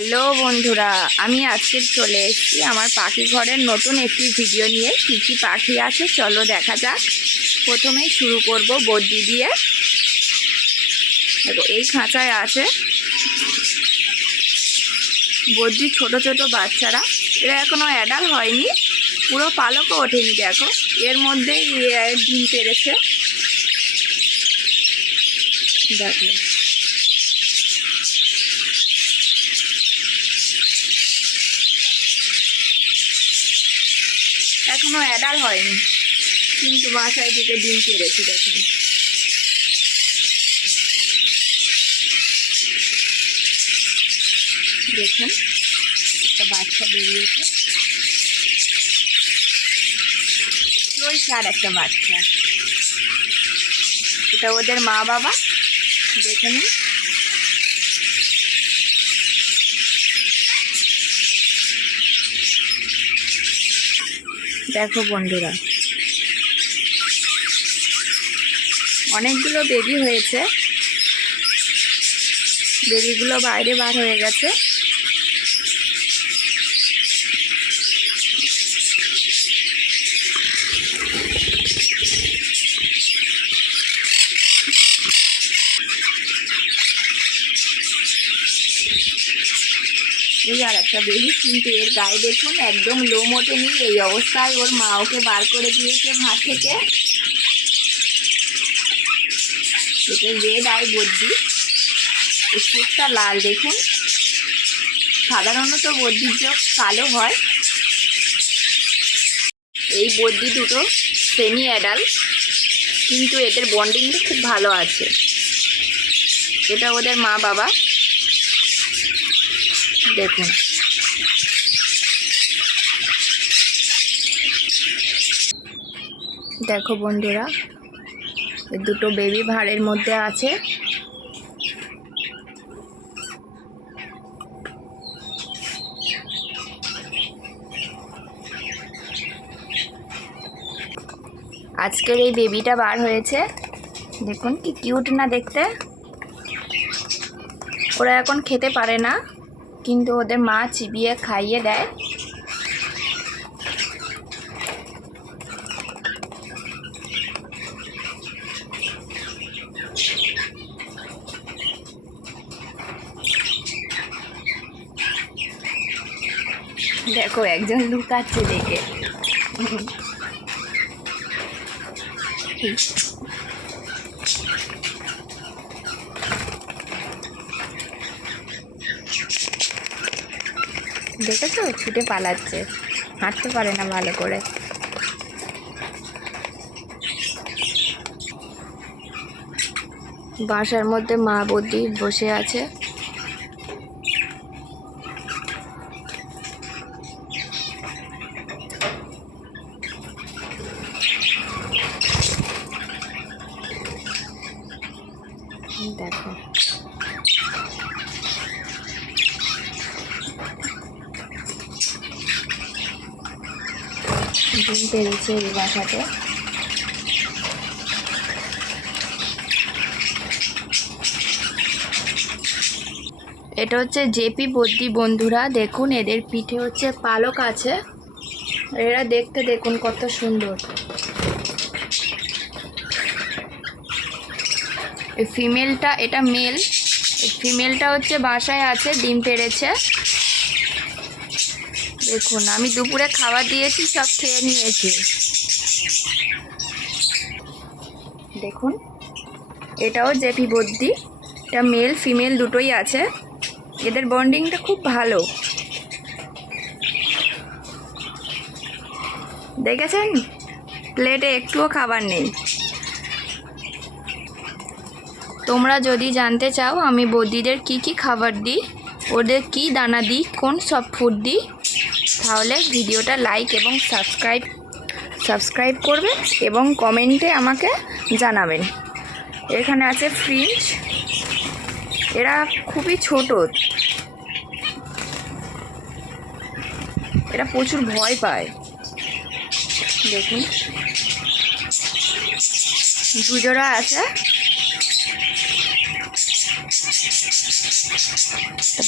Hello বন্ধুরা, আমি আজকে চলে এসেছি আমার পাখি ঘরের নতুন একটি ভিডিও নিয়ে। কী কী পাখি আছে চলো দেখা যাক। প্রথমেই শুরু করব বদ্যি দিয়ে। দেখো এই খাঁচায় আছে বদ্যি, ছোট ছোট বাচ্চারা। এরা এখনো অ্যাডাল্ট হয়নি, পুরো পালকও ওঠেনি। দেখো এর মধ্যেই ডিম পেড়েছে। দেখো এখনো অ্যাডাল্ট হয়নি, কিন্তু বাসায় দিকে ডিম পেড়েছে। দেখুন দেখুন একটা বাচ্চা বেরিয়েছে, আর একটা বাচ্চা। এটা ওদের মা বাবা, দেখে নিন। দেখো বন্ধুরা, অনেকগুলো বেবি হয়েছে, বেবিগুলো বাইরে বার হয়ে গেছে। এই আর একটা বেবি, কিন্তু এর গায়ে দেখুন একদম লোম ওঠেনি। এই অবস্থায় ওর মা ওকে বার করে দিয়েছে ভাত থেকে। এটা রেড আই বদ্যি, চোখটা লাল দেখুন। সাধারণত বদ্যির চোখ কালো হয়। এই বদ্যি দুটো সেমি অ্যাডাল্ট, কিন্তু এদের বন্ডিংটা খুব ভালো আছে। এটা ওদের মা বাবা, দেখুন। দেখো বন্ধুরা, দুটো বেবি ভাঁড়ের মধ্যে আছে। আজকের এই বেবিটা বার হয়েছে, দেখুন কি কিউট না দেখতে। ওরা এখন খেতে পারে না, কিন্তু ওদের মা চিবিয়ে খাইয়ে দেয়। দেখো একজন লুকাচ্ছে দেখে। দেখেছো ছুটে পালাচ্ছে, হাঁটতে পারে না ভালো করে। বাসার মধ্যে মা বদ্যি বসে আছে। দেখো ডিম পেড়েছে এই বাসাতে। এটা হচ্ছে জেপি বদ্যি বন্ধুরা। দেখুন এদের পিঠে হচ্ছে পালক আছে। এরা দেখতে দেখুন কত সুন্দর। এই ফিমেলটা, এটা মেল। ফিমেলটা হচ্ছে বাসায় আছে, ডিম পেড়েছে। দেখুন আমি দুপুরে খাবার দিয়েছি, সব খেয়ে নিয়েছি। দেখুন এটাও জেপি বদ্যি, এটা মেল ফিমেল দুটোই আছে। এদের বন্ডিংটা খুব ভালো, দেখেছেন প্লেটে একটুও খাবার নেই। তোমরা যদি জানতে চাও আমি বদ্যিদের কি কি খাবার দিই, ওদের কি দানা দিই, কোন সব ফুড দিই, তাহলে ভিডিওটা লাইক এবং সাবস্ক্রাইব করবেন এবং কমেন্টে আমাকে জানাবেন। এখানে আছে ফ্রিঞ্চ, এরা খুবই ছোট, এরা প্রচুর ভয় পায়। দেখুন দুজোড়া আছে।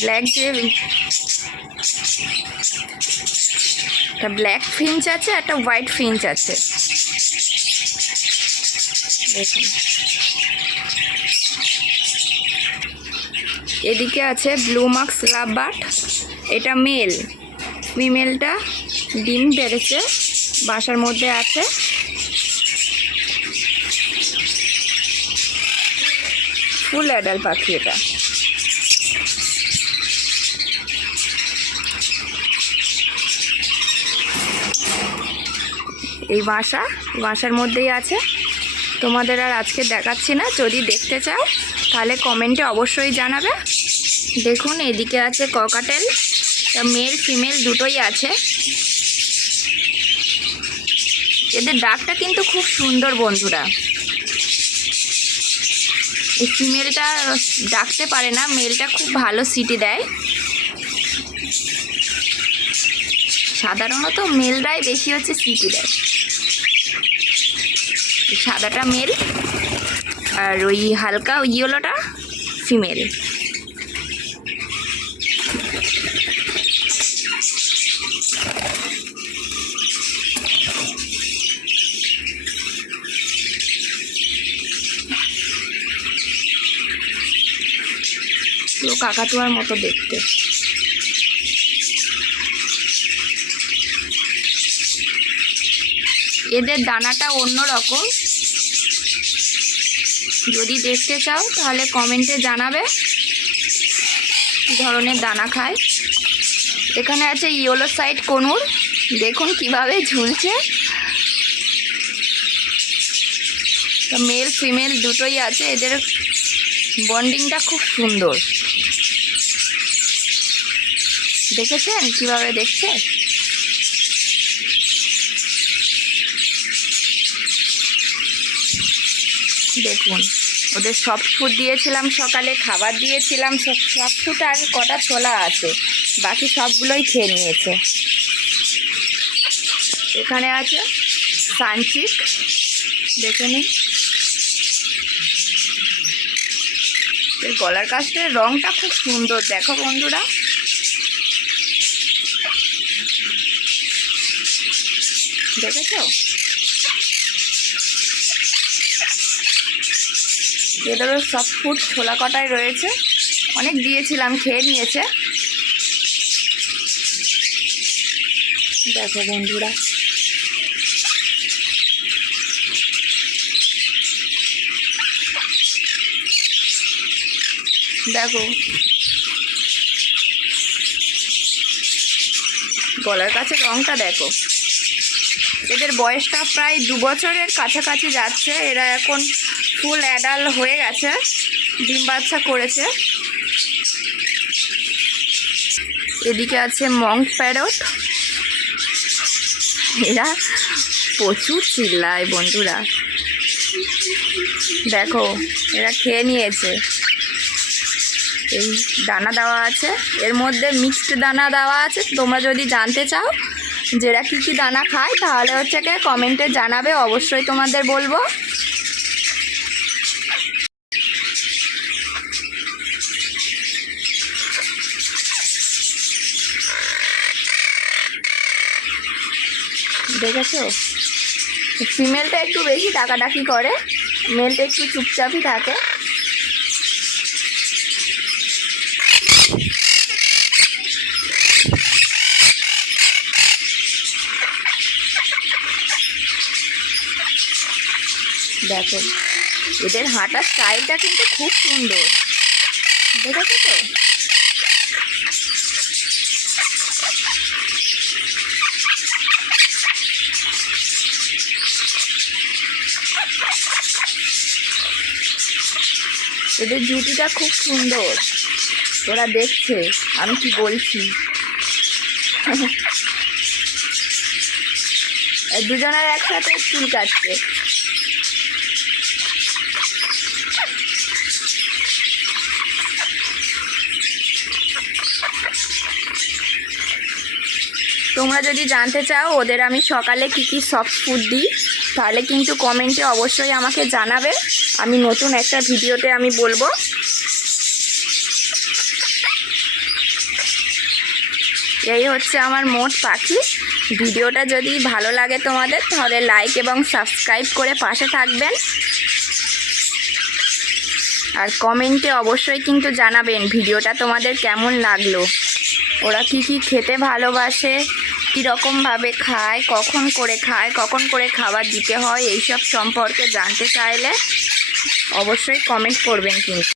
ব্ল্যাক যে একটা ব্ল্যাক ফিঞ্চ আছে, একটা হোয়াইট ফিঞ্চ আছে। দেখুন এদিকে আছে ব্লু মার্কস লাভ বার্ড, এটা মেল। ফিমেলটা ডিম পেড়েছে, বাসার মধ্যে আছে। ফুল অ্যাডাল্ট পাখি এটা। এই বাসার মধ্যেই আছে। তোমাদের আর আজকে দেখাচ্ছি না, যদি দেখতে চাও তাহলে কমেন্টে অবশ্যই জানাবে। দেখুন এদিকে আছে ককাটেল, মেল ফিমেল দুটোই আছে। এদের ডাকটা কিন্তু খুব সুন্দর বন্ধুরা। এই ফিমেলটা ডাকতে পারে না, মেলটা খুব ভালো সিটি দেয়। সাধারণত মেলরাই বেশি হচ্ছে সিটি দেয়। সাদাটা মেল আর ওই হালকা ইয়েলোটা ফিমেল। তো কাকাতুয়ার মতো দেখতে। এদের দানাটা অন্য রকম, যদি দেখতে চাও তাহলে কমেন্টে জানাবে কী ধরনের দানা খায়। এখানে আছে ইয়েলো সাইড কনুর, দেখুন কিভাবে ঝুলছে। তো মেল ফিমেল দুটোই আছে, এদের বন্ডিংটা খুব সুন্দর। দেখেছেন কিভাবে দেখছে? দেখুন ওদের সফট ফুড দিয়েছিলাম, সকালে খাবার দিয়েছিলাম। সফট ফুড আর কটা ছোলা আছে, বাকি সবগুলোই খেয়ে নিয়েছে। এখানে আছে সানচিক, দেখে নিন। এর গলার কাছটার রংটা খুব সুন্দর, দেখো বন্ধুরা। দেখেছো? এদেরও সফট ফুড ছোলা কটায় রয়েছে, অনেক দিয়েছিলাম, খেয়ে নিয়েছে। দেখো বন্ধুরা, দেখো গলার কাছে রংটা দেখো। এদের বয়সটা প্রায় 2 বছরের কাছাকাছি যাচ্ছে। এরা এখন ফুল অ্যাডাল্ট হয়ে গেছে, ডিম বাচ্চা করেছে। এদিকে আছে মঙ্ক প্যারট, এরা প্রচুর চিল্লায় বন্ধুরা। দেখো এরা খেয়ে নিয়েছে। এই দানা দেওয়া আছে, এর মধ্যে মিক্সড দানা দেওয়া আছে। তোমরা যদি জানতে চাও যে এরা কী কী দানা খায় তাহলে হচ্ছে কি কমেন্টে জানাবে, অবশ্যই তোমাদের বলবো। দেখেছো? ফিমেলটা একটু বেশি ডাকাডাকি করে, মেলটা একটু চুপচাপই থাকে। দেখো এদের হাঁটার স্টাইলটা কিন্তু খুব সুন্দর, দেখেছো তো? এদের জুটিটা খুব সুন্দর, ওরা দেখছে আমি কি বলছি। দুজনের একসাথে চুল কাটছে। তোমরা যদি জানতে চাও ওদের আমি সকালে কী কী সফট ফুড দিই তাহলে কিন্তু কমেন্টে অবশ্যই আমাকে জানাবে, আমি নতুন একটা ভিডিওতে আমি বলবো। এই হচ্ছে আমার মোট পাখি। ভিডিওটা যদি ভালো লাগে তোমাদের তাহলে লাইক এবং সাবস্ক্রাইব করে পাশে থাকবেন, আর কমেন্টে অবশ্যই কিন্তু জানাবেন ভিডিওটা তোমাদের কেমন লাগলো। ওরা কি কি খেতে ভালোবাসে, কীরকমভাবে খায়, কখন করে খাবার দিতে হয়, এইসব সম্পর্কে জানতে চাইলে অবশ্যই কমেন্ট করবেন কিন্তু।